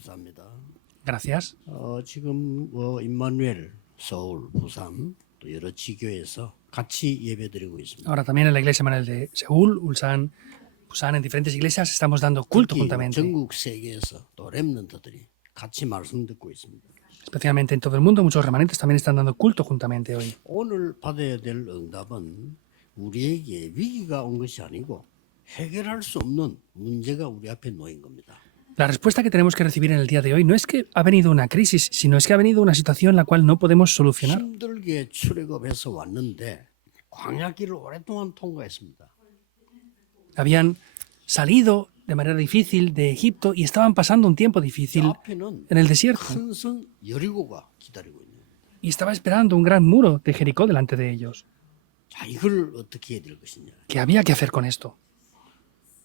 감사합니다. Gracias. 지금 임마누엘 서울, 부산 또 여러 지교에서 같이 예배드리고 있습니다. Ahora también en la iglesia Manuel de Seúl, Ulsan, Busan, en diferentes iglesias estamos dando culto 특히 juntamente. 전국 세계에서 또 렘넌트들이 같이 말씀 듣고 있습니다. Especialmente en todo el mundo, muchos remanentes también están dando culto juntamente hoy. 오늘 받아야 될 응답은 우리에게 위기가 온 것이 아니고 해결할 수 없는 문제가 우리 앞에 놓인 겁니다. La respuesta que tenemos que recibir en el día de hoy no es que ha venido una crisis, sino es que ha venido una situación la cual no podemos solucionar. 힘들게 출애굽해서 왔는데 광야길을 오랫동안 통과했습니다. Habían salido de manera difícil de Egipto y estaban pasando un tiempo difícil 앞에는 en el desierto. 큰 성 여리고가 기다리고 있는 겁니다. Y estaba esperando un gran muro de Jericó delante de ellos. 자, 이걸 어떻게 해야 될 것이냐. ¿Qué había que hacer con esto?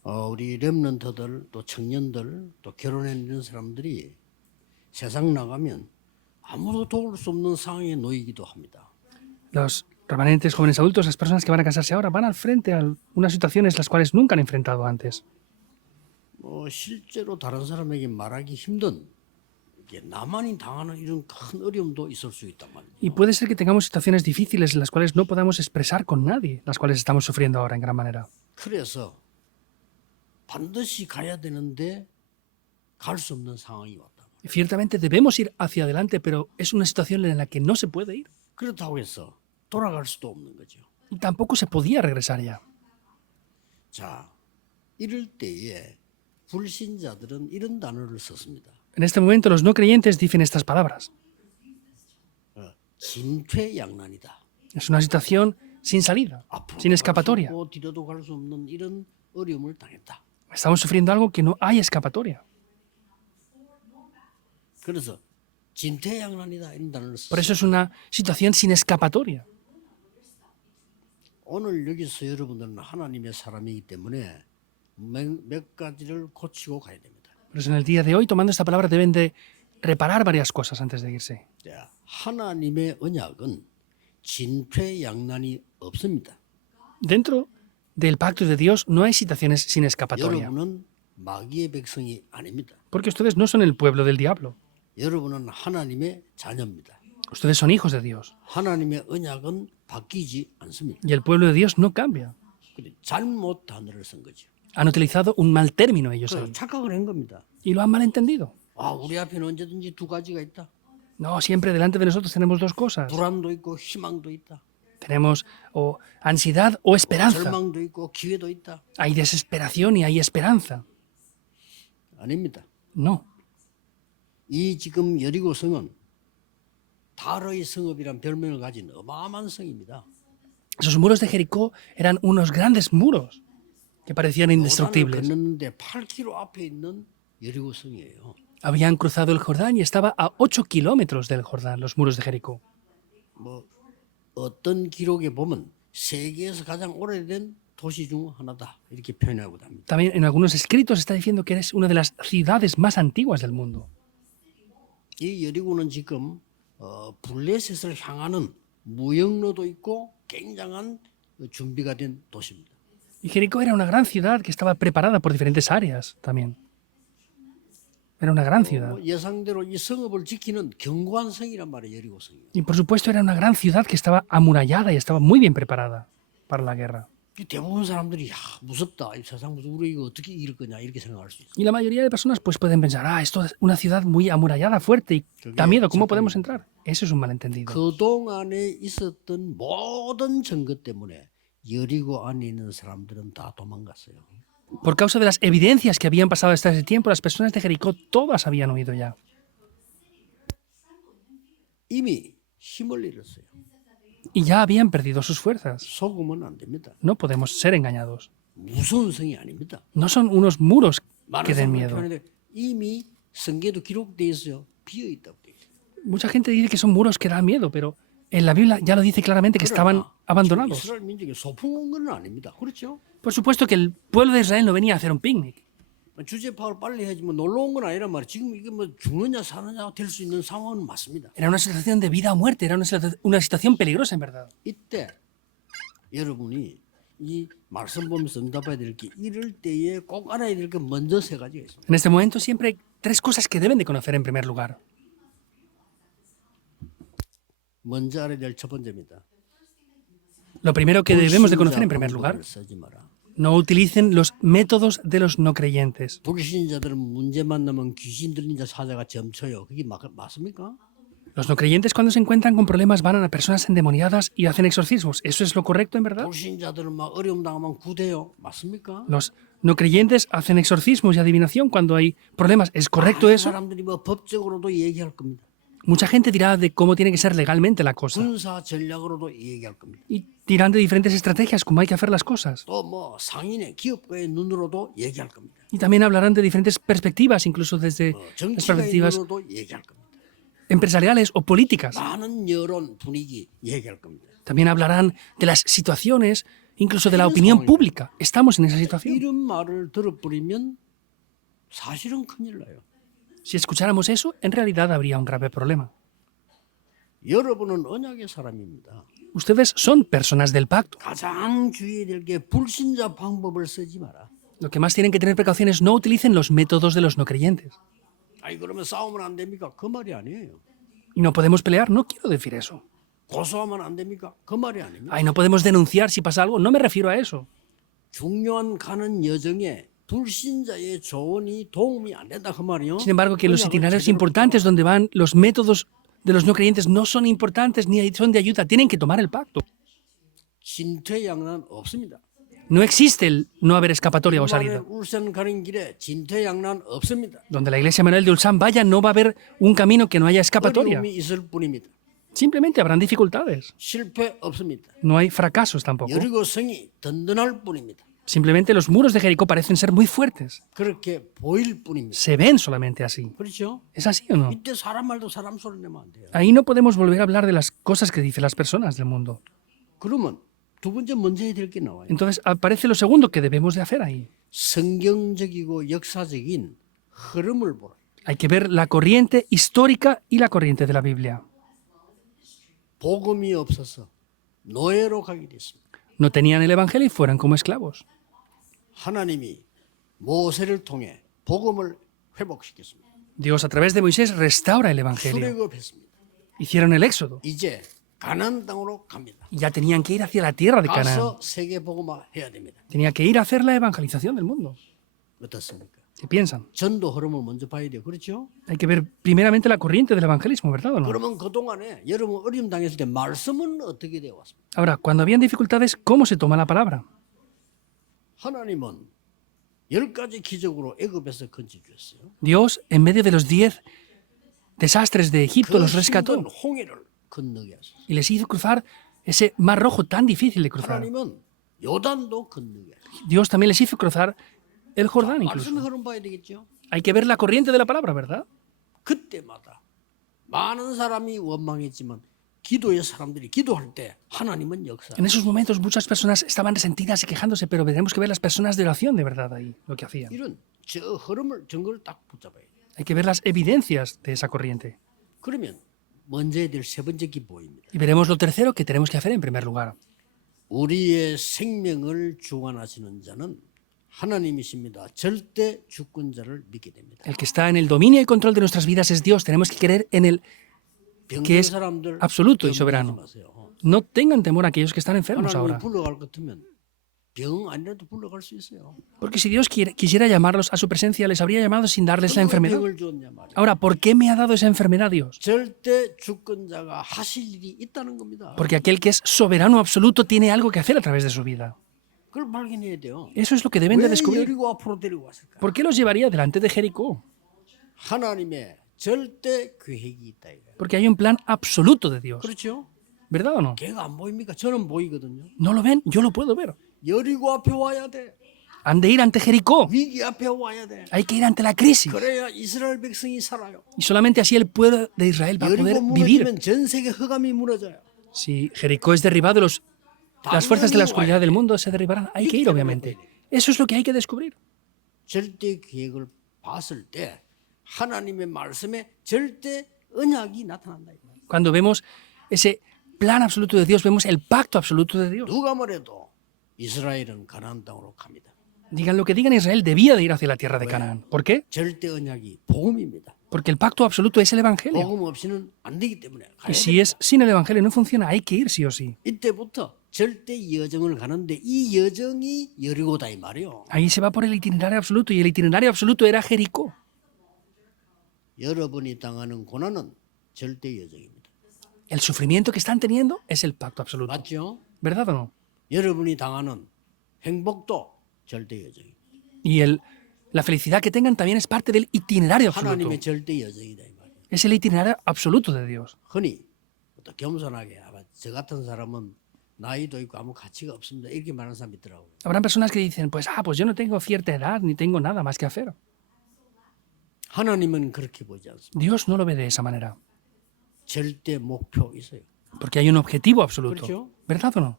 우리 렘넌트들 또 청년들 또 결혼했는 사람들이 세상 나가면 아무도 도울 수 없는 상황에 놓이기도 합니다. Los remanentes, jóvenes adultos, las personas que van a casarse ahora, van al frente a unas situaciones las cuales nunca han enfrentado antes. 실제로 다른 사람에게 말하기 힘든 이게 나만이 당하는 이런 큰 어려움도 있을 수 있단 말이에요. Y puede ser que tengamos situaciones difíciles en las cuales no podamos expresar con nadie, las cuales estamos sufriendo ahora en gran manera. 그래서 반드시 가야 되는데 갈 수 없는 상황이 왔다. Y ciertamente debemos ir hacia adelante, pero es una situación en la que no se puede ir. 그렇다고 해서 돌아갈 수도 없는 거죠. Y tampoco se podía regresar ya. 자, 이럴 때에 불신자들은 이런 단어를 썼습니다. En este momento los no creyentes dicen estas palabras. 진퇴양난이다. Es una situación sin salida, sin escapatoria. 뒤로도 갈 수 없는 이런 어려움을 당했다. Estamos sufriendo algo que no hay escapatoria. 그래서 진퇴양난이다 이런 단어를 Por 썼습니다. eso es una situación sin escapatoria. 오늘 여기서 여러분들은 하나님의 사람이기 때문에 몇 가지를 고치고 가야 됩니다. Por eso en el día de hoy, tomando esta palabra, deben de reparar varias cosas antes de irse. 자, 하나님의 언약은 진퇴양난이 없습니다. Dentro del pacto de Dios no hay situaciones sin escapatoria. 여러분은 마귀의 백성이 아닙니다. Porque ustedes no son el pueblo del diablo. 여러분은 하나님의 자녀입니다. Ustedes son hijos de Dios. 하나님의 언약은 바뀌지 않습니다. Y el pueblo de Dios no cambia. 근데 잘못 단어를 쓴 거죠. Han utilizado un mal término ellos ahí. 착각을 한 겁니다. Y lo han malentendido. 우리 앞에는 언제든지 두 가지가 있다. No, siempre delante de nosotros tenemos dos cosas. 불안도 있고 희망도 있다. Tenemos o ansiedad o esperanza. 절망도 있고 기회도 있다. Hay desesperación y hay esperanza. 아닙니다. No. 이 지금 여리고 성은 달의 성읍이란 별명을 가진 어마어마한 성입니다. Esos muros de Jericó eran unos grandes muros que parecían 요단을 indestructibles. 건넜는데 8km 앞에 있는 여리고 성이에요. Habían cruzado el Jordán y estaba a 8 kilómetros del Jordán, los muros de Jericó. 뭐 어떤 기록에 보면 세계에서 가장 오래된 도시 중 하나다 이렇게 표현하고 합니다. También en algunos escritos está diciendo que es una de las ciudades más antiguas del mundo. 이 여리고는 지금 블레셋을 향하는 무역로도 있고 굉장한 준비가 된 도시입니다. Y Jericó era una gran ciudad que estaba preparada por diferentes áreas también. Era una gran ciudad. 예상대로 이 성읍을 지키는 견고한 성이란 말이에요, 여리고 성이. Y por supuesto era una gran ciudad que estaba amurallada y estaba muy bien preparada para la guerra. 대부분 사람들이 무섭다. 이 세상 무슨 우리 이거 어떻게 이길 거냐 이렇게 생각할 수 있어요. Y la mayoría de personas pues pueden pensar, esto es una ciudad muy amurallada, fuerte y da miedo, ¿cómo podemos entrar? Eso es un malentendido. 그동안에 있었던 모든 증거 때문에 여리고 안에 있는 사람들은 다 도망갔어요. Por causa de las evidencias que habían pasado hasta ese tiempo, las personas de Jericó todas habían huido ya. 이미 힘을 잃었어요. Y ya habían perdido sus fuerzas. 속으면 안 됩니다. No podemos ser engañados. 무서운 성이 아닙니다. No son unos muros 많은 que den 사람들이 miedo. 표현하는데 이미 성경에도 기록되어 있어요. 비어 있다고 돼 있어요. Mucha gente dice que son muros que dan miedo, pero en la Biblia ya lo dice claramente que estaban abandonados. 이스라엘 민족이 소풍 온 건 아닙니다. 그렇죠? Por supuesto que el pueblo de Israel no venía a hacer un picnic. 주제 파악을 빨리 해야지 뭐 놀러 온 건 아니란 말이에요. 지금 이게 뭐 죽느냐 사느냐 될 수 있는 상황은 맞습니다. Era una situación de vida o muerte, era una situación peligrosa en verdad. 이때 여러분이 이 말씀 보면서 응답해야 될 게 이럴 때에 꼭 알아야 될 게 먼저 세 가지가 있습니다. En este momento siempre tres cosas que deben de conocer en primer lugar. 먼저 알아야 될 첫 번째입니다. Lo primero que debemos de conocer en primer lugar, 방법을 쓰지 마라. no utilicen los métodos de los no creyentes. 불신자들은 문제 만나면 귀신 들린 자 사자가 점쳐요. 그게 맞습니까? Los no creyentes cuando se encuentran con problemas van a personas endemoniadas y hacen exorcismos. ¿Eso es lo correcto en verdad? 불신자들은 막 어려움 당하면 구대요. 맞습니까? Los no creyentes hacen exorcismos y adivinación cuando hay problemas. ¿Es correcto 많은 eso? 사람들이 뭐 법적으로도 얘기할 겁니다. Mucha gente dirá de cómo tiene que ser legalmente la cosa. 군사 전략으로도 얘기할 겁니다. Y dirán de diferentes estrategias, cómo hay que hacer las cosas. 또 뭐 상인의 기업가의 눈으로도 얘기할 겁니다. Y también hablarán de diferentes perspectivas, incluso desde las 정치가의 perspectivas 눈으로도 얘기할 겁니다. empresariales o políticas. 많은 여론 분위기 얘기할 겁니다. También hablarán de las situaciones, incluso de la opinión pública. Estamos en esa situación. 이런 말을 들어버리면 사실은 큰일 나요. Si escucháramos eso, en realidad habría un grave problema. 여러분은 언약의 사람입니다. Ustedes son personas del pacto. 가장 주의해야 될 게 불신자 방법을 쓰지 마라. Lo que más tienen que tener precaución es no utilicen los métodos de los no creyentes. 아니 그러면 싸우면 안 됩니까? 그 말이 아니에요. Y no podemos pelear, no quiero decir eso. 고소하면 안 됩니까? 그 말이 아닙니다. Ay, no podemos denunciar si pasa algo, no me refiero a eso. 중요한 가는 여정에 불신자의 조언이 도움이 안 된다 그 말이요. Sin embargo, que los itinerarios importantes donde van los métodos de los no creyentes no son importantes ni son de ayuda, tienen que tomar el pacto. 진퇴양난 없습니다. No existe el no haber escapatoria o salida. 울산 가는 길에 진퇴양난 없습니다. Donde la iglesia Manuel de Ulsan vaya, no va a haber un camino que no haya escapatoria. 어려움이 있을 뿐입니다. Simplemente habrán dificultades. 실패 없습니다. No hay fracasos tampoco. 여리고 성이 든든할 뿐입니다. Simplemente los muros de Jericó parecen ser muy fuertes. 그렇게 보일 뿐입니다. Se ven solamente así. 그렇죠? ¿Es así o no? 이때 사람 말도 사람 소리 내면 안 돼요. Ahí no podemos volver a hablar de las cosas que dicen las personas del mundo. 그러면 두 번째 먼저 해야 될 게 나와요. Entonces aparece lo segundo que debemos de hacer ahí. 성경적이고 역사적인 흐름을 보라. Hay que ver la corriente histórica y la corriente de la Biblia. 복음이 없어서 노예로 가게 됐습니다. No tenían el Evangelio y fueran como esclavos. 하나님이 모세를 통해 복음을 회복시켰습니다. Dios a través de Moisés restaura el Evangelio. 출애굽했습니다. Hicieron el éxodo. 이제 가나안 땅으로 갑니다. Y ya tenían que ir hacia la tierra de Canaán. 가서 세계 복음화 해야 됩니다. Tenía que ir a hacer la evangelización del mundo. 어떻습니까? ¿Qué piensan? 전도 흐름을 먼저 봐야 돼요. 그렇죠? Hay que ver primeramente la corriente del evangelismo, ¿verdad o no? 그러면 그동안에 여러분 어려움 당했을 때 말씀은 어떻게 되어 왔습니까? Ahora, cuando habían dificultades, ¿cómo se toma la palabra? 하나님은 10가지 기적으로 애굽에서 건져 주셨어요. Dios, en medio de los 10 desastres de Egipto, los 힘든 rescató 홍해를 건너게 하셨어요. y les hizo cruzar ese mar rojo tan difícil de cruzar. 하나님은 요단도 건너게 하셨어요. Dios también les hizo cruzar el Jordán incluso. 말씀 흐름 봐야 되겠죠? Hay que ver la corriente de la palabra, ¿verdad? 그때마다 많은 사람이 원망했지만 기도의 사람들이 기도할 때 하나님은 역사. En esos momentos muchas personas estaban resentidas y quejándose, pero tenemos que ver las personas de oración de verdad ahí, lo que hacían. 이런 저 흐름을 증거를 딱 붙잡아야 돼. Hay que ver las evidencias de esa corriente. 그러면 먼저 해야 될 세 번째 기보입니다. Y veremos lo tercero que tenemos que hacer en primer lugar. 우리의 생명을 주관하시는 자는 하나님이십니다. 절대 주권자를 믿게 됩니다. El que está en el dominio y control de nuestras vidas es Dios. Tenemos que creer en Él, que 병든 es 사람들 absoluto y 염려하지 soberano. 마세요. No tengan temor a aquellos que están enfermos 하나님이 ahora. 불러갈 것 같으면 병 아니라도 불러갈 수 있어요. Porque si Dios quisiera llamarlos a su presencia, les habría llamado sin darles la 왜 enfermedad. 병을 주었냐 말이에요. Ahora, ¿por qué me ha dado esa enfermedad Dios? 절대 주권자가 하실 일이 있다는 겁니다. Porque aquel que es soberano absoluto tiene algo que hacer a través de su vida. 그걸 발견해야 돼요. Eso es lo que deben de 왜 descubrir. 여리고 앞으로 데리고 왔을까? ¿Por qué los llevaría delante de Jericó? 하나님의 절대 계획이 있다 이거예요. Porque hay un plan absoluto de Dios. 그렇죠? ¿Verdad o no? 걔가 안 보입니까? 저는 보이거든요. ¿No lo ven? Yo lo puedo ver. 여리고 앞에 와야 돼. Han de ir ante Jericó. 위기 앞에 와야 돼. Hay que ir ante la crisis. 그래야 이스라엘 백성이 살아요. Y solamente así el pueblo de Israel va a poder 여리고 vivir. 무너지면 전 세계 흑암이 무너져요. Si Jericó es derribado, las fuerzas de la oscuridad del mundo se derribarán. Hay que ir, obviamente. Eso es lo que hay que descubrir. 절대 계획을 봤을 때 하나님의 말씀에 절대 언약이 나타난다. 이거예요. Cuando vemos ese plan absoluto de Dios, vemos el pacto absoluto de Dios. 누가 뭐래도 이스라엘은 가나안 땅으로 갑니다. Digan lo que digan, Israel debía de ir hacia la tierra de Canaán. ¿Por qué? 절대 언약이 복음입니다. Porque el pacto absoluto es el Evangelio. 복음 없이는 안 되기 때문에 Y 가야 si 돼요. es sin el Evangelio no funciona, hay que ir sí o sí. 이때부터 절대 여정을 가는데 이 여정이 여리고다 이 말이요. Ahí se va por el itinerario absoluto y el itinerario absoluto era Jericó. 여러분이 당하는 고난은 절대 여정입니다. El sufrimiento que están teniendo es el pacto absoluto. 맞죠? ¿Verdad o no? 여러분이 당하는 행복도 절대 여정입니다. Y la felicidad que tengan también es parte del itinerario absoluto. 하나님의 절대 여정이다 이 말이에요. Es el itinerario absoluto de Dios. 흔히 또 겸손하게 아마 저 같은 사람은 나이도 있고 아무 가치가 없습니다. 이렇게 말하는 사람이 있더라고요. Habrán personas que dicen, pues yo no tengo cierta edad ni tengo nada más que hacer. 하나님은 그렇게 보지 않습니다. Dios no lo ve de esa manera, 절대 목표 있어요. porque hay un objetivo absoluto. 그렇죠? ¿Verdad o no?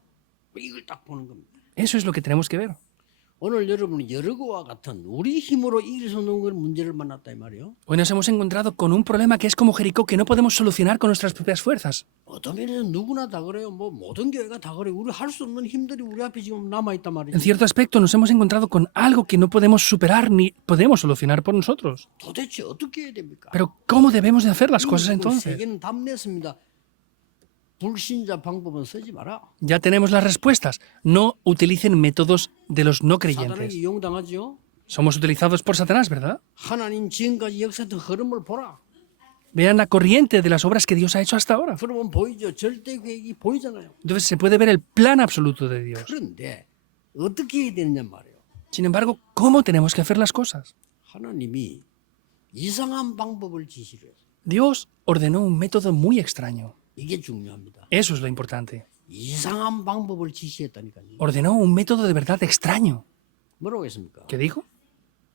이걸 딱 보는 겁니다. Eso es lo que tenemos que ver. 오늘 여러분은 여리고와 같은 우리 힘으로 이길 수 없는 걸 문제를 만났다 이 말이에요. Hoy nos hemos encontrado con un problema que es como Jericó, que no podemos solucionar con nuestras propias fuerzas. 어떤 면에서 누구나 다 그래요. 뭐 모든 교회가 다 그래요. 우리 할 수 없는 힘들이 우리 앞에 지금 남아 있단 En 말이죠. cierto aspecto nos hemos encontrado con algo que no podemos superar ni podemos solucionar por nosotros. 도대체 어떻게 해야 됩니까? Pero ¿cómo debemos de hacer las cosas 이걸 entonces? 세계는 답냈습니다. 불신자 방법은 쓰지 마라. Ya tenemos las respuestas. No utilicen métodos de los no creyentes. 사단에게 이용당하죠. Somos utilizados por Satanás, ¿verdad? 하나님 지금까지 역사했던 흐름을 보라. Vean la corriente de las obras que Dios ha hecho hasta ahora. 그러면 보이죠. 절대 계획이 보이잖아요. Entonces se puede ver el plan absoluto de Dios. 그런데 어떻게 해야 되느냐 말이에요. Sin embargo, ¿cómo tenemos que hacer las cosas? 하나님이 이상한 방법을 지시를 했어요. Dios ordenó un método muy extraño. 이게 중요합니다. Eso es lo importante. 이상한 방법을 지시했다니까요. Ordenó un método de verdad extraño. 뭐라고 했습니까? ¿Qué dijo?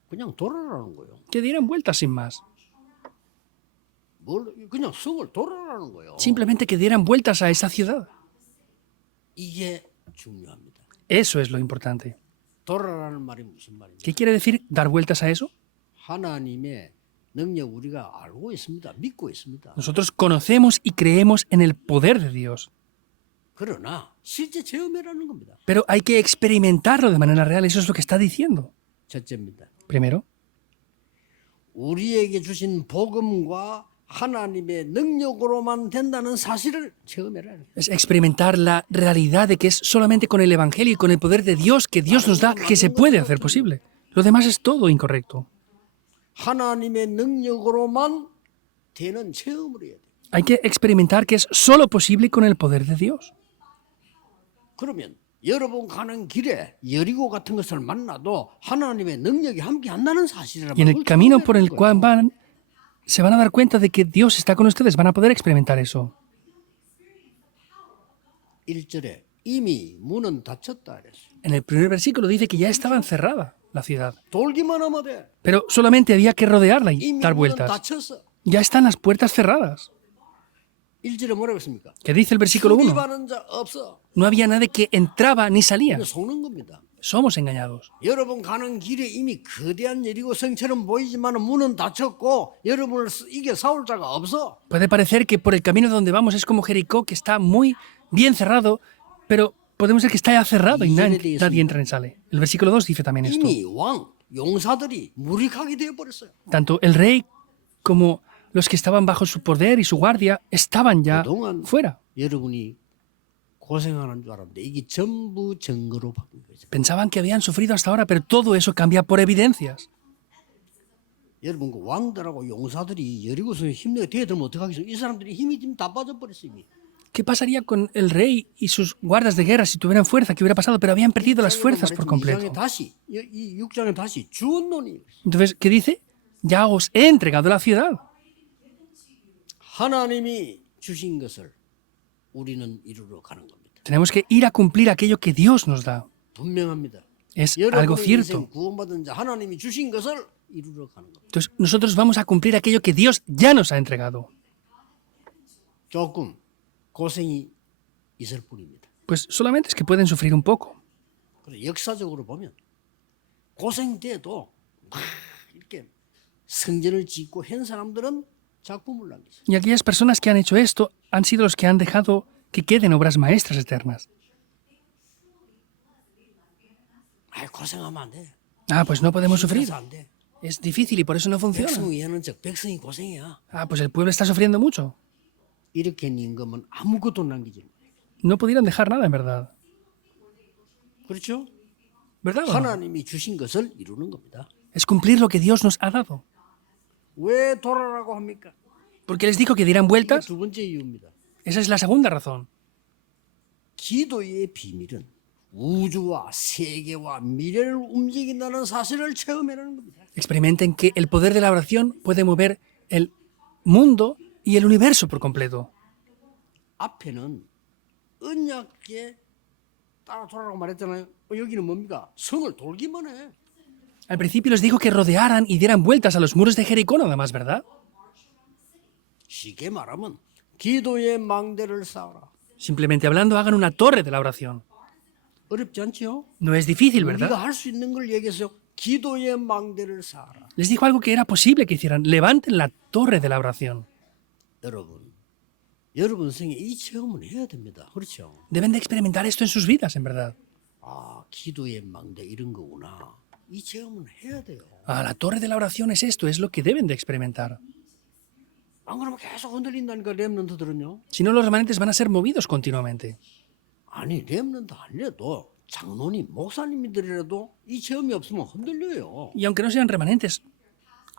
그냥 돌아라는 거예요. Que dieran vueltas sin más. 그냥 성을 돌아라는 거예요. Simplemente que dieran vueltas a esa ciudad. 이게 중요합니다. Eso es lo importante. 돌아라는 말이 무슨 말입니까? ¿Qué quiere decir dar vueltas a eso? 하나님의 능력 우리가 알고 있습니다. 믿고 있습니다. Nosotros conocemos y creemos en el poder de Dios. 그러나 실제 체험이라는 겁니다. Pero hay que experimentarlo de manera real. Eso es lo que está diciendo. 첫째입니다. Primero, 우리에게 주신 복음과 하나님의 능력으로만 된다는 사실을 체험해라. es experimentar la realidad de que es solamente con el Evangelio y con el poder de Dios que Dios nos da que se puede hacer posible. Lo demás es todo incorrecto. 하나님의 능력으로만 되는 체험을 해야 돼. Hay que experimentar que es solo posible con el poder de Dios. 그러면 여러분 가는 길에 여리고 같은 것을 만나도 하나님의 능력이 함께 한다는 사실을 Y en el camino por el cual van, se van a dar cuenta de que Dios está con ustedes. Van a poder experimentar eso. 1절에 이미 문은 닫혔다 그랬어요. En el primer versículo dice que ya estaba encerrada la ciudad. 돌기만 하면 돼. Pero solamente había que rodearla y 이미 dar 문은 vueltas. 닫혔어. Ya están las puertas cerradas. 1절에 뭐라고 했습니까? ¿Qué dice el versículo 1? 출입하는 자 없어. No había nadie que entraba ni salía. 이거 속는 겁니다. Somos engañados. 여러분 가는 길에 이미 거대한 여리고 성처럼 보이지만 문은 닫혔고 여러분을 이겨 싸울 자가 없어. Puede parecer que por el camino donde vamos es como Jericó, que está muy bien cerrado, pero podemos ver que está ya cerrado y nadie entra ni sale. El versículo 2 dice también esto. 이미 왕, 용사들이 무력하게 되어버렸어요. Tanto el rey como los que estaban bajo su poder y su guardia estaban ya 그동안 fuera. 여러분이 고생하는 줄 알았는데 이게 전부 증거로 바뀐 거죠. Pensaban que habían sufrido hasta ahora, pero todo eso cambia por evidencias. 여러분 그 왕들하고 용사들이 여리고서 힘내게 되어들면 어떡하겠어요? 이 사람들이 힘이 지금 다 빠져버렸어요. 이미. ¿Qué pasaría con el rey y sus guardas de guerra si tuvieran fuerza? ¿Qué hubiera pasado? Pero habían perdido las fuerzas por completo. 2장에 다시 이 6장에 다시 주었노니 Entonces, ¿qué dice? Ya os he entregado la ciudad. 하나님이 주신 것을 우리는 이루러 가는 겁니다. Tenemos que ir a cumplir aquello que Dios nos da. 분명합니다. Es algo 여러분의 cierto. 인생 구원받은 자 하나님이 주신 것을 이루러 가는 겁니다. Entonces, nosotros vamos a cumplir aquello que Dios ya nos ha entregado. 조금 고생이 있을 뿐입니다. Pues solamente es que pueden sufrir un poco. 그래서 역사적으로 보면 고생 때도 막 이렇게 성전을 짓고 한 사람들은 작품을 남겼어요. Y aquellas personas que han hecho esto han sido los que han dejado que queden obras maestras eternas. 고생하면 안 돼. Ah, pues no podemos sufrir. 그래서 안 돼. Es difícil y por eso no funciona. 백성이 하는 즉 백성이 고생이야. Ah, pues el pueblo está sufriendo mucho. 이렇게 닌 거면 아무것도 남기지 마. No pudieron dejar nada, en verdad. 그렇죠? ¿Verdad o no? 하나님이 주신 것을 이루는 겁니다. Es cumplir lo que Dios nos ha dado. 왜 돌아라고 합니까? Porque les dijo que dieran 이게 vueltas. 두 번째 이유입니다. Esa es la segunda razón. 기도의 비밀은 우주와 세계와 미래를 움직인다는 사실을 체험하는 겁니다. Experimenten que el poder de la oración puede mover el mundo y el universo por completo. 앞에는 언약에 따라 돌아라고 말했잖아요. 여기는 뭡니까? 성을 돌기만 해. Al principio les dijo que rodearan y dieran vueltas a los muros de Jericó nada más, ¿verdad? 쉽게 말하면 기도의 망대를 쌓아라. Simplemente hablando, hagan una torre de la oración. 어렵지 않지요? No es difícil, ¿verdad? 우리가 할 수 있는 걸 얘기해서 기도의 망대를 쌓아라. Les dijo algo que era posible que hicieran. Levanten la torre de la oración. 여러분 생에 이 체험을 해야 됩니다. 그렇죠? Deben de experimentar esto en sus vidas, en verdad. 아, 기도의 망대 이런 거구나. 이 체험을 해야 돼요. Ah, la torre de la oración es esto, es lo que deben de experimentar. 안 그러면 계속 흔들린다니까 렘넌트들은요. Si no, los remanentes van a ser movidos continuamente. 아니 렘넌트 아니라도 장로님, 목사님들이라도 이 체험이 없으면 흔들려요. Y aunque no sean remanentes,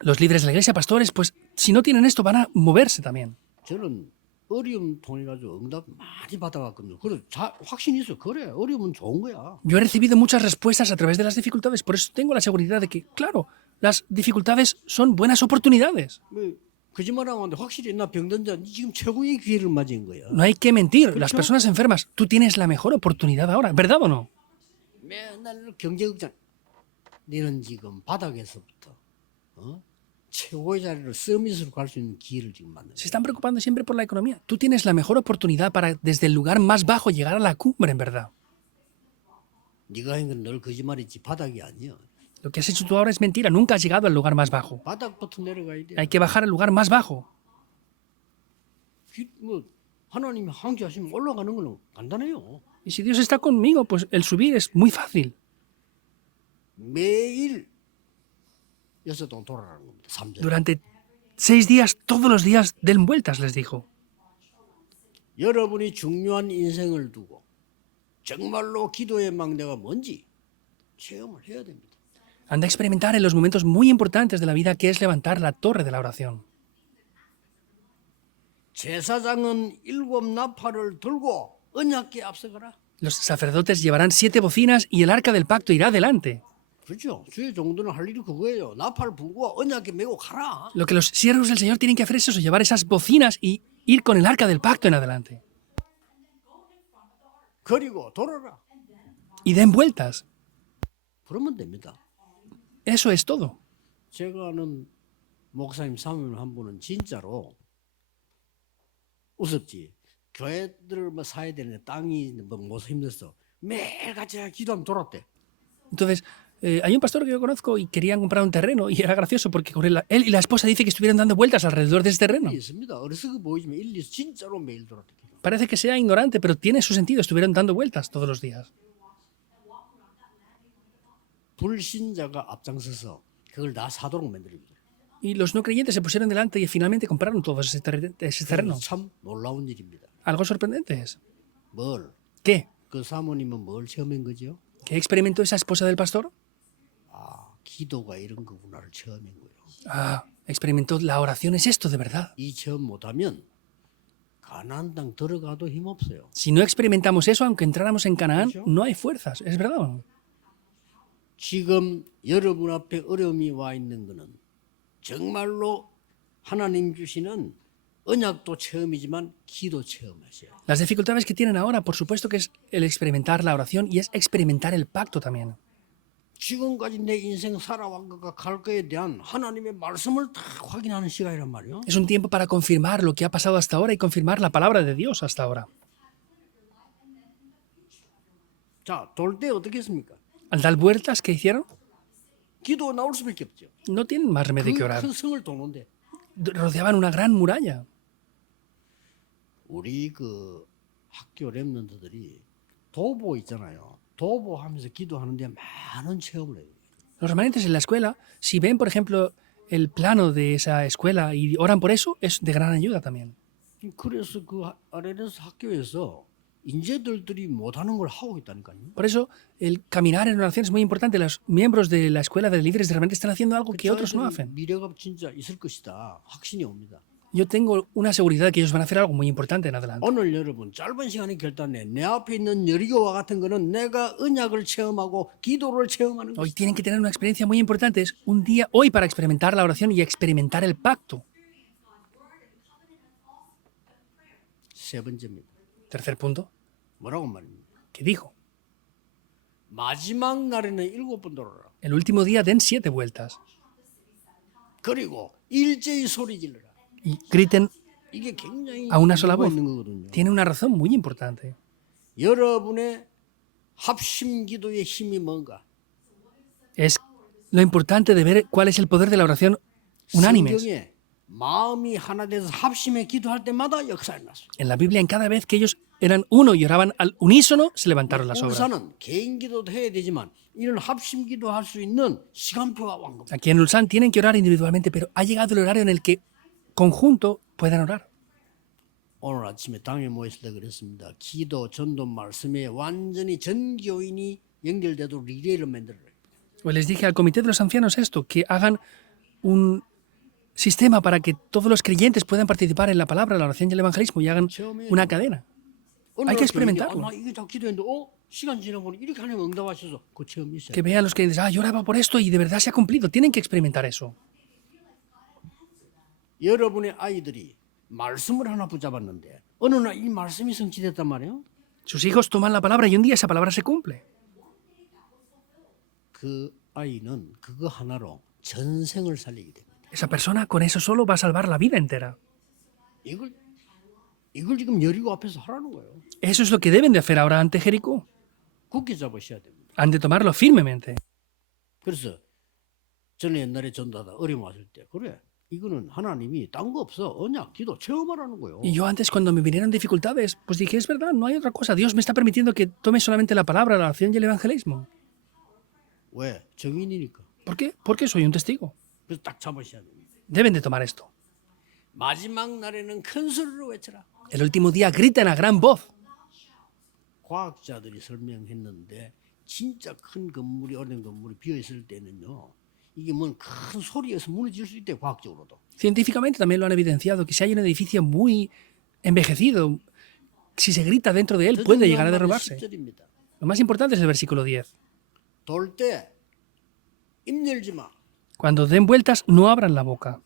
los líderes de la iglesia, pastores, pues si no tienen esto van a moverse también. 저는 어려움 통해 가지고 응답 많이 받아왔거든요. 그래 확신이 있어. 그래 어려움은 좋은 거야. Yo he recibido muchas respuestas a través de las dificultades, por eso tengo la seguridad de que, claro, las dificultades son buenas oportunidades. 뭐 거짓말하고 하는데 확실히 나 병든 자 지금 최고의 기회를 맞은 거야. No hay que mentir, las personas enfermas, tú tienes la mejor oportunidad ahora, ¿verdad o no? 맨날 경제극장. 너는 지금 바닥에서부터 최고의 자리로 서밋으로 갈 수 있는 기회를 지금 만나. Se están preocupando siempre por la economía. Tú tienes la mejor oportunidad para desde el lugar más bajo llegar a la cumbre, en verdad. 네가 한 건 늘 거짓말이지 바닥이 아니야. Lo que has hecho tú ahora es mentira, nunca has llegado al lugar más bajo. 바닥부터 내려가야 돼. Hay que bajar al lugar más bajo. 뭐 하나님이 함께하시면 올라가는 건 간단해요. Y si Dios está conmigo, pues el subir es muy fácil. 매일 6동 돌아라는 겁니다. 3절. Durante 6 días, todos los días, den vueltas, les dijo. 여러분이 중요한 인생을 두고 정말로 기도의 망대가 뭔지 체험을 해야 됩니다. Han de experimentar en los momentos muy importantes de la vida que es levantar la torre de la oración. 제사장은 7 나팔을 들고 언약궤 앞서가라. Los sacerdotes llevarán 7 bocinas y el arca del pacto irá adelante. 그렇죠. 주의 종들은 할 일이 그거예요. 나팔 불고 언약궤 메고 가라. Lo que los siervos del Señor tienen que hacer es eso, llevar esas bocinas y ir con el arca del pacto en adelante. 그리고 돌아라. Y den vueltas. 그러면 됩니다. Eso es todo. 제가 아는 목사님 사모님 한 분은 진짜로 우습지. 교회들 뭐 사야 되는데 땅이 못 힘들어서 매일같이 기도하면 돌았대. Entonces, hay un pastor que yo conozco y querían comprar un terreno y era gracioso porque con él y la esposa dice que estuvieron dando vueltas alrededor de ese terreno. 있습니다. 어리석어 보이지만 일리에서 진짜로 매일 돌았대. Parece que sea ignorante, pero tiene su sentido. Estuvieron dando vueltas todos los días. 불신자가 앞장서서 그걸 다 사도록 만들입니다. Y los no creyentes se pusieron delante y finalmente compraron todo ese terreno. 참 놀라운 일입니다. Algo sorprendente es. 뭘? ¿Qué? 그 사모님은 뭘 체험한 거죠? ¿Qué experimentó esa esposa del pastor? 아, 기도가 이런 거구나를 체험한 거예요. Ah, experimentó la oración es esto de verdad. 이 체험 못하면 가나안 땅 들어가도 힘 없어요. Si no experimentamos eso, aunque entráramos en Canaán, no hay fuerzas. ¿Es verdad o no? 지금 여러분 앞에 어려움이 와 있는 거는 정말로 하나님 주시는 언약도 체험이지만 기도 체험하세요. Las dificultades que tienen ahora, por supuesto que es el experimentar la oración y es experimentar el pacto también. 지금까지 내 인생 살아온 것과 갈 거에 대한 하나님의 말씀을 다 확인하는 시간이란 말이에요. Es un tiempo para confirmar lo que ha pasado hasta ahora y confirmar la palabra de Dios hasta ahora. 자, 돌 때 어떻게 했습니까? Al dar vueltas, ¿qué hicieron? 기도 나올 수밖에 없죠. No tienen más remedio que orar. 큰 성을 도는데 Rodeaban una gran muralla. 우리 그 학교 랩런트들이 도보 있잖아요. 도보하면서 기도하는데 많은 체험을 해요. Los remanentes en la escuela, si ven, por ejemplo, el plano de esa escuela y oran por eso, es de gran ayuda también. 그래서 그 RNS 학교에서 인재들이 못하는 걸 하고 있다니까요. Por eso, el caminar en oración es muy importante. Los miembros de la escuela de líderes de remanentes están haciendo algo que otros no 자기들이 hacen. 미래가 진짜 있을 것이다. 확신이 옵니다. Yo tengo una seguridad de que ellos van a hacer algo muy importante en adelante. 오늘 여러분 짧은 시간에 결단해. 내 앞에 있는 여리고와 같은 거는 내가 언약을 체험하고 기도를 체험하는 Hoy 것이다. tienen que tener una experiencia muy importante. Es un día hoy para experimentar la oración y experimentar el pacto. 세 번째입니다. Tercer punto, 뭐라고 말입니까? que dijo, 마지막 날에는 7번 돌아라. el último día den 7 vueltas 그리고 일제히 소리 질러라. y griten 이게 굉장히 a una sola 이유가 voz. 있는 거거든요. Tiene una razón muy importante. 여러분의 합심 기도의 힘이 뭔가? Es lo importante de ver cuál es el poder de la oración unánimes. 성경에 마음이 하나 돼서 합심해 기도할 때마다 역사가 났어요. En la Biblia, en cada vez que ellos eran uno y oraban al unísono, se levantaron las obras. 울산은 개인 기도도 해야 되지만 이런 합심 기도할 수 있는 시간표가 온 겁니다. Aquí en Ulsan tienen que orar individualmente, pero ha llegado el horario en el que conjunto puedan orar. 오늘 아침에 당에 모였을 때 그랬습니다. 기도, 전도, 말씀에 완전히 전 교인이 연결되도록 리레이를 만들어라. Pues les dije al comité de los ancianos esto, que hagan un sistema para que todos los creyentes puedan participar en la palabra, la oración y el evangelismo y hagan una cadena. Hay que experimentarlo. 나 이게 다 기도했는데 시간 지나보니 이렇게 하나님 응답하셔서 그 체험이 있어요. Que vean los creyentes, yo oraba por esto y de verdad se ha cumplido. Tienen que experimentar eso. 여러분의 아이들이 말씀을 하나 붙잡았는데 어느 날 이 말씀이 성취됐단 말이에요. Sus hijos toman la palabra y un día esa palabra se cumple. 그 아이는 그거 하나로 전생을 살리게 됩니다. Esa persona con eso solo va a salvar la vida entera. 이걸 지금 여리고 앞에서 하라는 거예요. Eso es lo que deben de hacer ahora ante Jericó. 굳게 잡으셔야 됩니다. Han de tomarlo firmemente. 그래서 저는 옛날에 전도하다 어려움 왔을 때 그래 이거는 하나님이 딴 거 없어 언약 기도 체험하라는 거예요. Y yo antes cuando me vinieron dificultades, pues dije, es verdad, no hay otra cosa. Dios me está permitiendo que tome solamente la palabra, la oración y el evangelismo. 왜? 정인이니까. ¿Por qué? Porque soy un testigo. 그래서 딱 잡으셔야 됩니다. Deben de tomar esto. 마지막 날에는 큰 소리로 외쳐라. El último día gritan a gran voz. 과학자들이 설명했는데 진짜 큰 건물이 오래된 건물이 비어 있을 때는요. 이게 뭔 큰 소리에서 무너질 수 있대 과학적으로도. Científicamente también lo han evidenciado, que si hay un edificio muy envejecido, si se grita dentro de él puede llegar a derrumbarse. 10절입니다. Lo más importante es el versículo 10. 돌 때 입 열지 마. Cuando den vueltas, no abran la boca.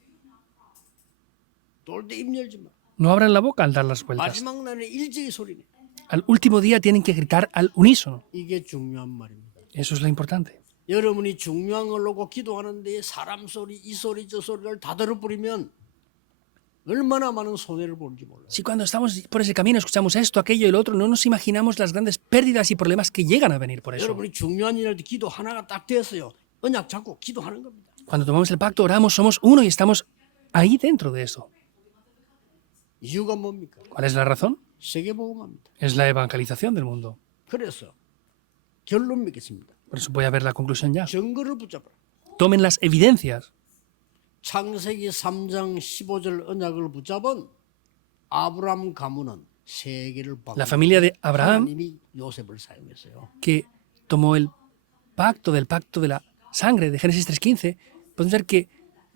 돌 때 입 열지 마. No abran la boca al dar las vueltas. 마지막 날에 일제히 소리네. Al último día tienen que gritar al unísono. 이게 중요한 말입니다. Eso es lo importante. 여러분이 중요한 걸 놓고 기도하는데 사람 소리, 이 소리, 저 소리를 다 들어버리면 얼마나 많은 손해를 보는지 몰라요. Si cuando estamos por ese camino escuchamos esto, aquello y lo otro, no nos imaginamos las grandes pérdidas y problemas que llegan a venir por eso. 여러분이 중요한 일할 때 기도 하나가 딱 됐어요. 언약 잡고 기도하는 겁니다. Cuando tomamos el pacto, oramos, somos uno y estamos ahí dentro de eso. 이유가 뭡니까? ¿Cuál es la razón? 세계복음합니다. Es la evangelización del mundo. 그래서 결론 맺겠습니다. Por eso voy a ver la conclusión ya. 증거를 붙잡아라. Tomen las evidencias. 창세기 3장 15절 언약을 붙잡은 아브라함 가문은 세계를 La familia de Abraham, 하나님이 요셉을 사용했어요. que tomó el pacto de la sangre de Génesis 3.15, podemos ver que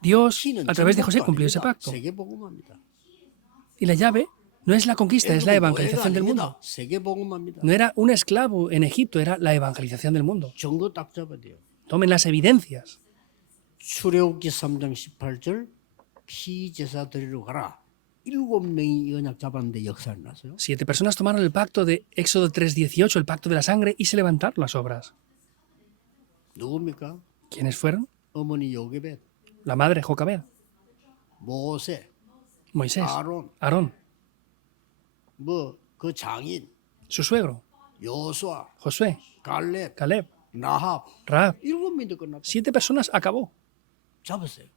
Dios, a través de José, cumplió ese pacto. 세계복음합니다. Y la llave no es la conquista, es la evangelización del mundo. 세계복음합니다. No era un esclavo en Egipto, era la evangelización del mundo. 증거 딱 잡아야 돼요. Tomen las evidencias. 출애굽기 3장 18절 피제사 드리러 가라. 7명이 이 언약 잡았는데 역사를 났어요. 7 personas tomaron el pacto de Éxodo 3.18, el pacto de la sangre, y se levantaron las obras. 누굽니까? ¿Quiénes fueron? 어머니 요게벳, La madre Jocabed, 모세, Moisés, 아론, Aarón, 뭐 그 장인, su suegro, 요수아, Josué, 갈렙, Caleb, 나합, Rahab. 7명도 끝났다. 7 personas acabó. 잡았어요.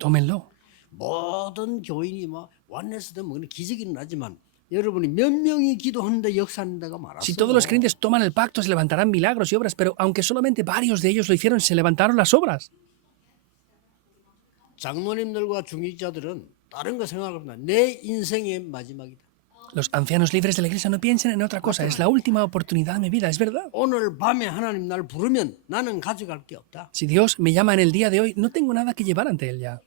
Tómenlo. 모든 교인이 막 완내스 되면 기적이 나지만 여러분이 몇 명이 기도하는데 역사하는 데가 많았어요. Si todos los creyentes toman el pacto, se levantarán milagros y obras, pero aunque solamente varios de ellos lo hicieron, se levantaron las obras. 장로님들과 중직자들은 다른 거 생각합니다. 내 인생의 마지막이다. Los ancianos libres de la iglesia no piensen en otra cosa. Es la última oportunidad de mi vida, es verdad. 오늘 밤에 하나님 날 부르면 나는 가져갈 게 없다. Si Dios me llama en el día de hoy, no tengo nada que llevar ante Él ya.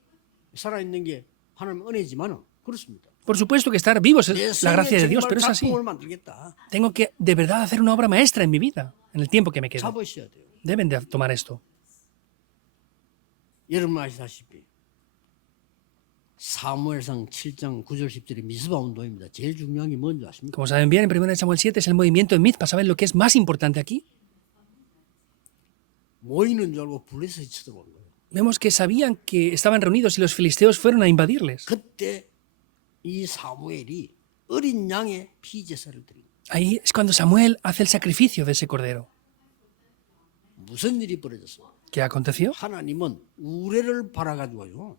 살아있는 게 하나님 은혜지만은 그렇습니다. Por supuesto que estar vivos 내 es la gracia de 생에 Dios, 정말 pero es así. 작품을 만들겠다. Tengo que de verdad hacer una obra maestra en mi vida, en el tiempo que me queda. 잡으셔야 돼요. Deben de tomar esto. 여러분 아시다시피 사무엘상 7장 9절 10절의 미스바 운동입니다. 제일 중요한 게 뭔지 아십니까? Como saben bien, en 1 Samuel 7 es el movimiento en Mizpa. ¿Saben lo que es más importante aquí? 모이는 줄 알고 블레셋이 쳐들어온 거예요. Vemos que sabían que estaban reunidos y los filisteos fueron a invadirles. 그때 이 사무엘이 어린 양의 피제사를 드린 거예요. Ahí es cuando Samuel hace el sacrificio de ese cordero. 무슨 일이 벌어졌어요? ¿Qué aconteció? 하나님은 우레를 팔아가지고요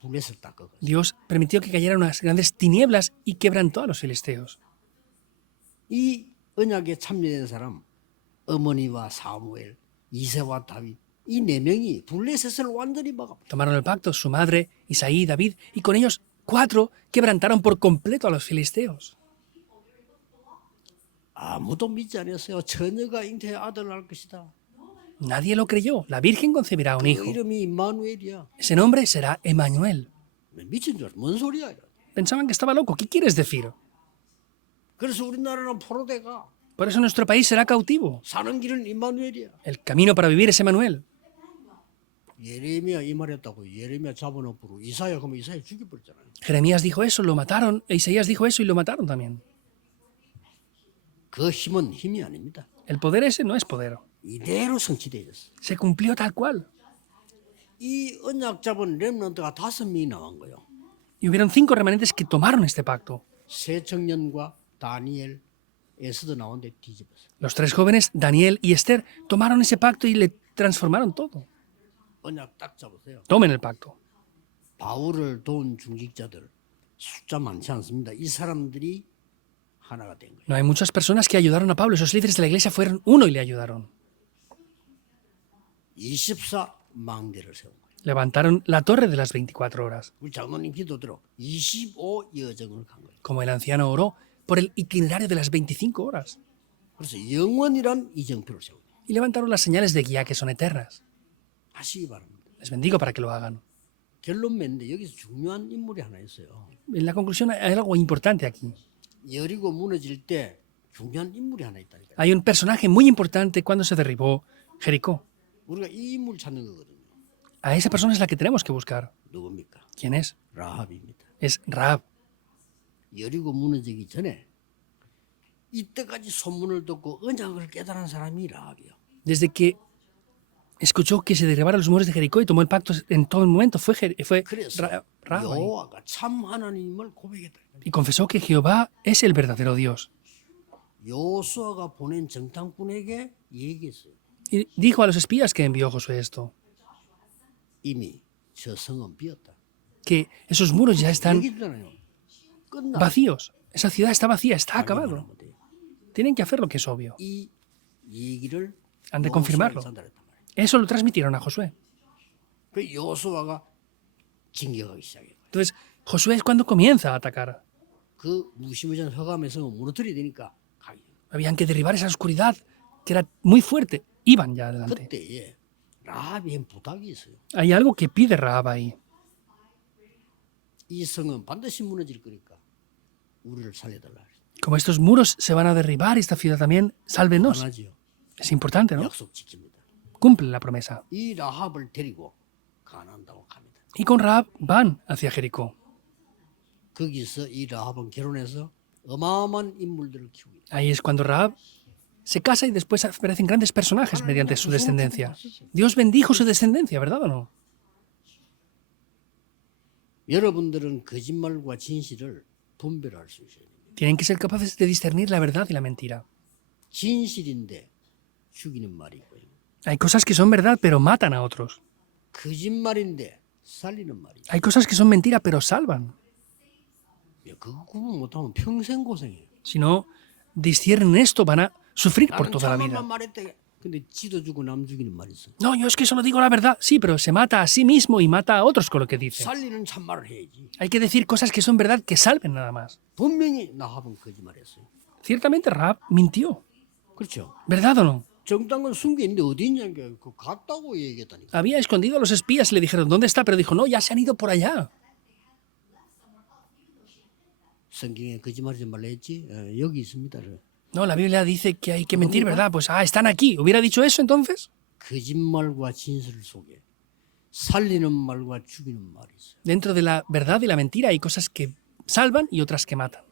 블레셋 닦아갔어요. Dios permitió que cayeran unas grandes tinieblas y quebrantó a los filisteos. 이 언약에 참여된 사람 어머니와 사무엘, 이새와 다윗 이 네 명이 블레셋을 완전히 막아버렸어요. Tomaron el pacto su madre, Isaí, David, y con ellos 4 quebrantaron por completo a los filisteos. 아무도 믿지 않았어요. 처녀가 잉태해 아들을 낳을 것이다. Nadie lo creyó. La Virgen concebirá un 그 hijo. 이름이 임마누엘이야. Ese nombre será Emmanuel. 미친 줄 알았어. 뭔 소리야? 이래. Pensaban que estaba loco. ¿Qué quieres decir? 그래서 우리나라는 포로대가 Por eso nuestro país será cautivo. 사는 길은 임마누엘이야. El camino para vivir es Emmanuel. 예레미야 이 말했다고 예레미야 잡아놓고 이사야 그러면 이사야 죽여버렸잖아요. Jeremías dijo eso, lo mataron. E Isaías dijo eso y lo mataron también. 그 힘은 힘이 아닙니다. El poder ese no es poder. 이대로 성취되었어. Se cumplió tal cual. 이 언약 잡은 렘넌트가 5명이 나온 거예요. Y hubieron 5 remanentes que tomaron este pacto. 세 청년과 다니엘, 에스더 나온데 뒤집었어. Los 3 jóvenes, Daniel y Esther, tomaron ese pacto y le transformaron todo. 언약 딱 잡으세요. Tomen el pacto. 바울을 도운 중직자들 숫자 많지 않습니다. 이 사람들이 하나가 된 거예요. No hay muchas personas que ayudaron a Pablo. Esos líderes de la iglesia fueron uno y le ayudaron. 24망대를 세운 거예요. Levantaron la torre de las 24 horas. 우리 장로님 기도 들어 25 여정을 간 거예요. Como el anciano oró por el itinerario de las 25 horas. 그래서 영원이란 이정표를 세우고 Y levantaron las señales de guía que son eternas. 하시기 바랍니다. Les bendigo para que lo hagan. 결론 맺는데 여기서 중요한 인물이 하나 있어요. En la conclusión hay algo importante aquí. 여리고 무너질 때 중요한 인물이 하나 있다니까요. Hay un personaje muy importante cuando se derribó Jericó. 우리가 이 인물 찾는 거거든요. A esa persona es la que tenemos que buscar. 누굽니까? ¿Quién es? 라합입니다. Es Rahab. 여리고 무너지기 전에 이때까지 소문을 듣고 언약을 깨달은 사람이 라합이요. Desde que escuchó que se derribaron los muros de Jericó y tomó el pacto en todo el momento, fue 그래서 Rahab ahí. 여호와가 참 하나님을 고백했다. Y confesó que Jehová es el verdadero Dios. 여호수아가 보낸 정탐꾼에게 얘기했어요. Y dijo a los espías que envió Josué esto, 이미 저 성은 비었다. que esos muros ya están 얘기했잖아요. 끝나. vacíos. Esa ciudad está vacía, está 자기만 acabado. 하면 돼요. Tienen que hacer lo que es obvio. 이 얘기를 Han de 여호수아에 confirmarlo. 전달했단 말이에요. Eso lo transmitieron a Josué. 그 여호수아가 진격하기 시작해요. Entonces, Josué es cuando comienza a atacar. 그 무시무시한 흑암의 성을 무너뜨려야 되니까 가기. Habían que derribar esa oscuridad que era muy fuerte. Iban ya adelante. 그때에 라합이 한 부탁이 있어요. Hay algo que pide Rahab ahí. 이 성은 반드시 무너질 거니까 우리를 살려달라. Como estos muros se van a derribar y esta ciudad también, sálvenos. 하나지요. Es importante, ¿no? 약속 지킵니다. Cumple la promesa. 이 라합을 데리고 가난다고 갑니다. Y con Rahab van hacia Jericó. 거기서 이 라합은 결혼해서 어마어마한 인물들을 키우고 있다. Ahí es cuando Rahab se casa y después aparecen grandes personajes mediante su descendencia. Dios bendijo su descendencia, ¿verdad o no? 여러분들은 거짓말과 진실을 분별할 수 있어야 됩니다. Tienen que ser capaces de discernir la verdad y la mentira. 진실인데 죽이는 말이 있고요. Hay cosas que son verdad pero matan a otros. 거짓말인데 살리는 말이 있고. Hay cosas que son mentira pero salvan. 그거 구분 못하면 평생 고생해요. Si no disciernen esto, van a sufrir por 나는 toda la 참말만 vida. 말했대. 근데 지도 주고 남 죽이는 말이 있어. No, yo es que solo digo la verdad. Sí, pero se mata a sí mismo y mata a otros con lo que dice. 살리는 참말을 해야지. Hay que decir cosas que son verdad, que salven nada más. 분명히 나합은 거짓말했어요. Ciertamente Rahab mintió. 그렇죠. ¿Verdad o no? 정당은 숨겨 있는데 어디 있냐니까 그 갔다고 얘기했다니까. Había escondido a los espías y le dijeron, ¿dónde está? Pero dijo, no, ya se han ido por allá. 성경에 거짓말하지 말라 했지. 여기 있습니다. No, la Biblia dice que hay que mentir, ¿verdad? Pues, están aquí. ¿Hubiera dicho eso entonces? 거짓말과 진실 속에 살리는 말과 죽이는 말이 있어요. Dentro de la verdad y la mentira hay cosas que salvan y otras que matan.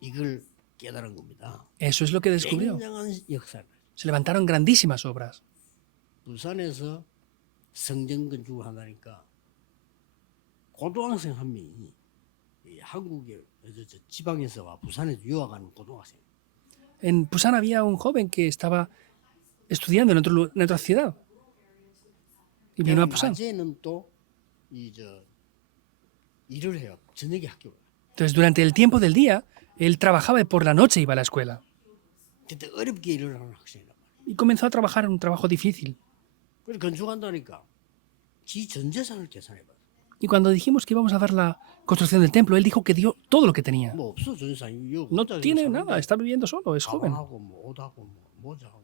이걸 깨달은 겁니다. Eso es lo que descubrió. 굉장한 역사를. Se levantaron grandísimas obras. 부산에서 성전 건축을 한다니까 고등학생 한 명이 이 한국에 저 지방에서 와 부산에 유학하는 고등학생. En Pusan había un joven que estaba estudiando en otra ciudad. Y vino a Pusan. 낮에는 또 이 저 일을 해요. 저녁에 학교 가요. Entonces, durante el tiempo del día, él trabajaba y por la noche iba a la escuela. 그때 어렵게 일을 하는 학생이란 말이에요. Y comenzó a trabajar en un trabajo difícil. 그래서 건축한다니까 지 전 재산을 계산해봐. Y cuando dijimos que íbamos a dar la construcción del templo, él dijo que dio todo lo que tenía. 뭐 없어 전 재산이. No tiene nada, está viviendo solo, es joven. 가방하고 뭐 옷하고 뭐 모자하고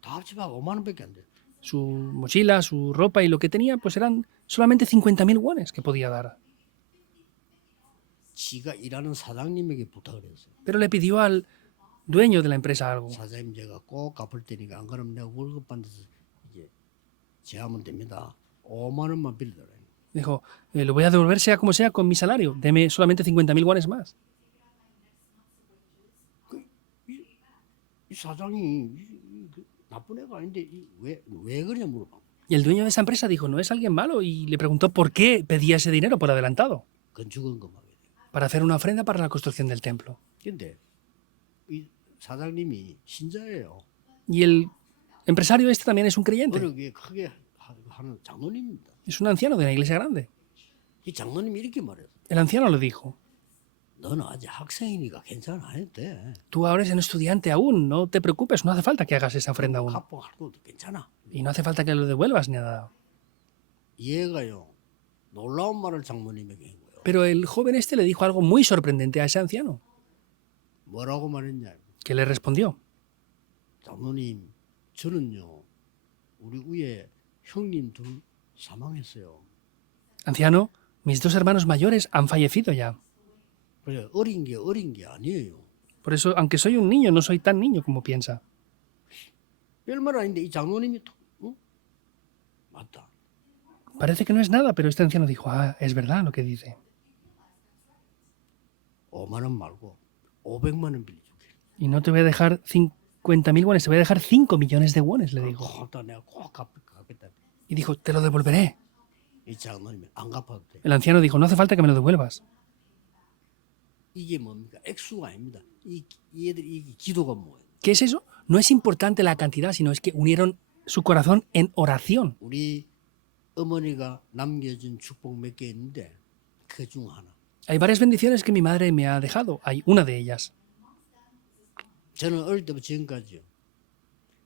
다 합치면 5만 원밖에 안 돼. Su mochila, su ropa y lo que tenía, pues eran solamente 50.000 wones que podía dar. 지가 일하는 사장님에게 부탁을 했어요. Pero le pidió al dueño de la empresa algo. 사장님 제가 꼭 갚을 테니까 안 그러면 내가 월급 받아서 이제 제하면 됩니다. 5만 원만 빌려달라. Dijo, lo voy a devolver sea como sea con mi salario, deme solamente 50.000 wones más. 이 사장이 나쁜 애가 아닌데 왜 그러냐 물어봐. Y el dueño de esa empresa dijo, no es alguien malo, y le preguntó por qué pedía ese dinero por adelantado, 건축은 그만. para hacer una ofrenda para la construcción del templo. 근데 이 사장님이 신자예요. Y el empresario este también es un creyente, 어렵게 크게 하는 장로님입니다. es un anciano de una iglesia grande. 이 장로님이 이렇게 말했어. El anciano le dijo, 너는 아직 학생이니까 괜찮아 안 해도 돼. tú ahora eres un estudiante aún, no te preocupes, no hace falta que hagas esa ofrenda aún. 갚아할 것도 괜찮아. Y no hace falta que lo devuelvas ni nada. 얘가요 놀라운 말을 장모님에게 한 거예요. Pero el joven este le dijo algo muy sorprendente a ese anciano, 뭐라고 말했냐? que le respondió, 장모님 저는요 우리 위에 형님 둘 사망했어요. anciano, mis dos hermanos mayores han fallecido ya. 그래 어린 게 아니에요. Por eso, aunque soy un niño, no soy tan niño como piensa. 별말 아닌데 이 장모님이 맞다. Parece que no es nada, pero este anciano dijo, es verdad lo que dice. 5만 원 말고 500만 원 빌려줄게. Y no te voy a dejar 50.000 wones, te voy a dejar 5 millones de wones, le dijo. 다 내가 꼭 갚겠다. Y dijo, te lo devolveré. 이 장모님이 안 갚아도 돼. El anciano dijo, no hace falta que me lo devuelvas. 이게 뭡니까? 액수가 아닙니다. 얘들이 이 기도가 뭐예요? ¿Qué es eso? No es importante la cantidad, sino es que unieron su corazón en oración. 우리 어머니가 남겨준 축복 몇 개 있는데 그 중 하나. Hay varias bendiciones que mi madre me ha dejado. Hay una de ellas. 저는 어릴 때부터 지금까지요.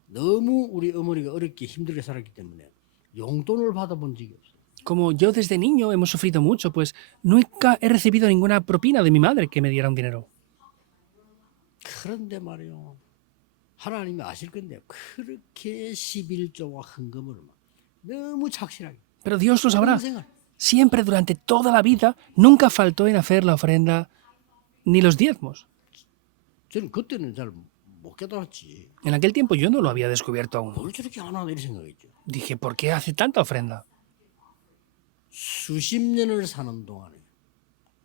너무 우리 어머니가 어렵게 힘들게 살았기 때문에 용돈을 받아본 적이 없어요. Como yo desde niño hemos sufrido mucho, pues nunca he recibido ninguna propina de mi madre que me diera un dinero. 그런데 말이요. 하나님이 아실 건데 그렇게 11조와 헌금을 너무 착실하게 Pero Dios lo sabrá. 평생을 Siempre durante toda la vida nunca faltó en hacer la ofrenda ni los diezmos. 저는 그때는 잘 못 깨달았지. En aquel tiempo yo no lo había descubierto aún. 뭘 저렇게 하나 이런 생각했죠. Dije, ¿por qué hace tanta ofrenda? 수십 년을 사는 동안에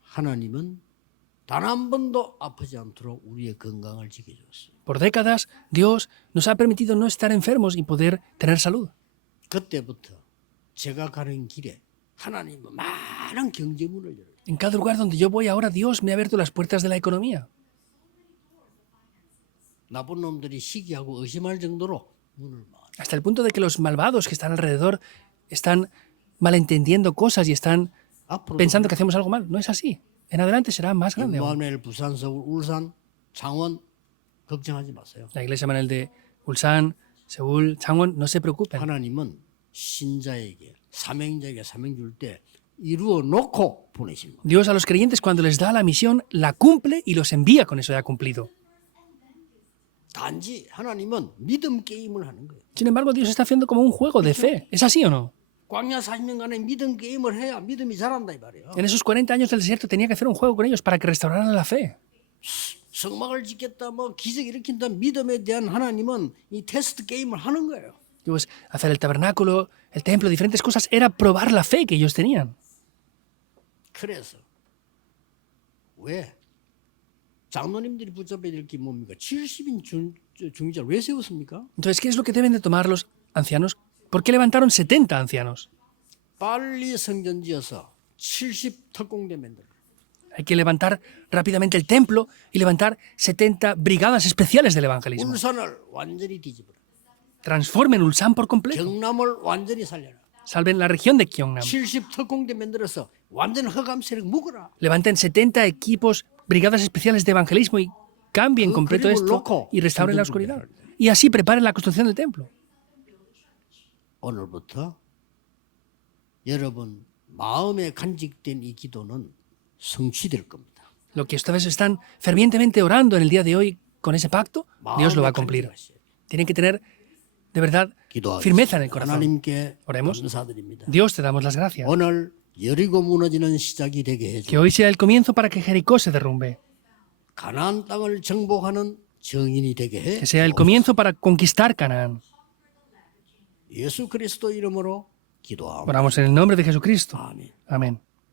하나님은 단 한 번도 아프지 않도록 우리의 건강을 지켜줬어요. Por décadas, Dios nos ha permitido no estar enfermos y poder tener salud. 그때부터 제가 가는 길에 하나님은 많은 경제문을 열어요. En cada lugar donde yo voy ahora, Dios me ha abierto las puertas de la economía. 나쁜 놈들이 시기하고 의심할 정도로 문을 막. Hasta el punto de que los malvados que están alrededor están malentendiendo cosas y están 앞으로도 pensando que hacemos algo mal. No es así. en adelante será más grande aún. 임마누엘, 부산, 서울, 울산, 창원 걱정하지 마세요. La iglesia Manuel de Ulsan, Seúl, Changwon, no se preocupen. 하나님은 신자에게 사명자에게 사명 줄 때 이루어 놓고 보내신 거예요. Dios a los creyentes cuando les da la misión la cumple y los envía con eso ya cumplido. 단지 하나님은 믿음 게임을 하는 거예요. Sin embargo, Dios está haciendo como un juego de fe. ¿Es así o no? 광야 40년간의 믿음 게임을 해야 믿음이 자란다 이 말이에요. En esos 40 años del desierto tenía que hacer un juego con ellos para que restauraran la fe. 성막을 짓겠다, 뭐 기적 일으킨다, 믿음에 대한 하나님은 이 테스트 게임을 하는 거예요. Pues hacer el tabernáculo, el templo, diferentes cosas, era probar la fe que ellos tenían. 그래서 왜 장로님들이 붙잡아야 될 게 뭡니까? 70인 중위자를 왜 세웠습니까? Entonces, ¿qué es lo que deben de tomar los ancianos? ¿Por qué levantaron 70 ancianos? 빨리 성전 지어서 70 특공대 만들어. Hay que levantar rápidamente el templo y levantar 70 brigadas especiales del evangelismo. 울산을 완전히 뒤집어라. Transformen Ulsan por completo. 경남을 완전히 살려라. Salven la región de Gyeongnam. 70 특공대 만들어서 완전 흑암 세력 묶어라. Levanten 70 equipos, brigadas especiales de evangelismo y cambien completo esto y restauren la oscuridad. Y así preparen la construcción del templo. 오늘부터 여러분 마음에 간직된 이 기도는 성취될 겁니다. Lo que ustedes están fervientemente orando en el día de hoy con ese pacto, Dios lo va a cumplir. Tienen que tener, de verdad, firmeza en el corazón. 하나님께 Oremos. 감사드립니다. Dios, te damos las gracias. 오늘 여리고 무너지는 시작이 되게 해줘. Que hoy sea el comienzo para que Jericó se derrumbe. 가나안 땅을 정복하는 정인이 되게 해. Que sea el comienzo para conquistar Canaán. 예수 그리스도 이름으로 기도합니다. Oramos en el nombre de Jesucristo. 아멘. Amén.